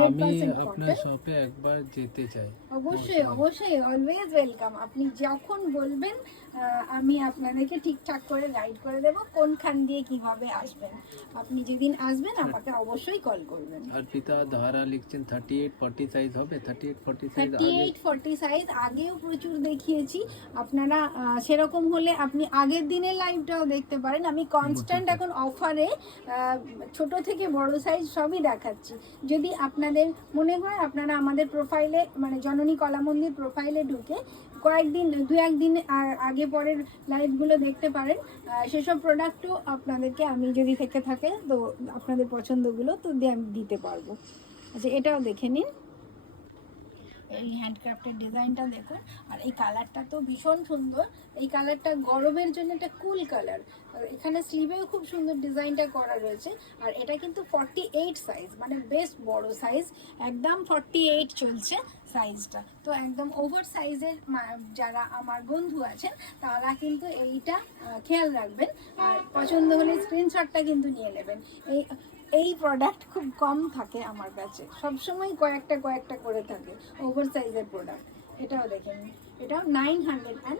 100% আপনার কটন। শপে একবার যেতে চাই। অবশ্যই অবশ্যই, অলওয়েজ ওয়েলকাম। আপনি যখন বলবেন আমি আপনাদেরকে ঠিকঠাক করে গাইড করে দেব কোনখান দিয়ে কিভাবে আসবেন। আপনি যেদিন আসবেন আমাকে অবশ্যই কল করবেন। অর্পিতা ধারা লিখছেন 38-40 সাইজ হবে? 38-40 সাইজ আগে 38-40 সাইজ আগেও প্রচুর দেখিয়েছি। আপনারা সেরকম হলে আপনি আগের দিনের লাইভটাও দেখতে পারেন। আমি কনস্ট্যান্ট এখন অফারে ছোট থেকে বড় সাইজ সবই দেখাচ্ছি। যদি আপনাদের মনে হয় আপনারা আমাদের প্রোফাইলে মানে জননী কলা মন্দির প্রোফাইলে ঢুকে কয়েকদিন দু একদিন আগে পরের লাইভগুলো দেখতে পারেন। সেসব প্রোডাক্টও আপনাদেরকে আমি যদি থেকে থাকে তো আপনাদের পছন্দগুলো তো দিয়ে আমি দিতে পারবো। আচ্ছা, এটাও দেখে নিন, এই হ্যান্ডক্রাফটের ডিজাইনটা দেখুন। আর এই কালারটা তো ভীষণ সুন্দর। এই কালারটা গরমের জন্য একটা কুল কালার। এখানে স্লিভেও খুব সুন্দর ডিজাইনটা করা রয়েছে। আর এটা কিন্তু 48 সাইজ, মানে বেশ বড় সাইজ, একদম 48 চলছে সাইজটা। তো একদম ওভার সাইজের যারা আমার বন্ধু আছেন তারা কিন্তু এইটা খেয়াল রাখবেন। আর পছন্দ হলে স্ক্রিনশটটা কিন্তু নিয়ে নেবেন। এই প্রোডাক্ট খুব কম থাকে আমার কাছে, সবসময় কয়েকটা করে থাকে ওভার সাইজের প্রোডাক্ট। এটাও দেখেন, এটাও 990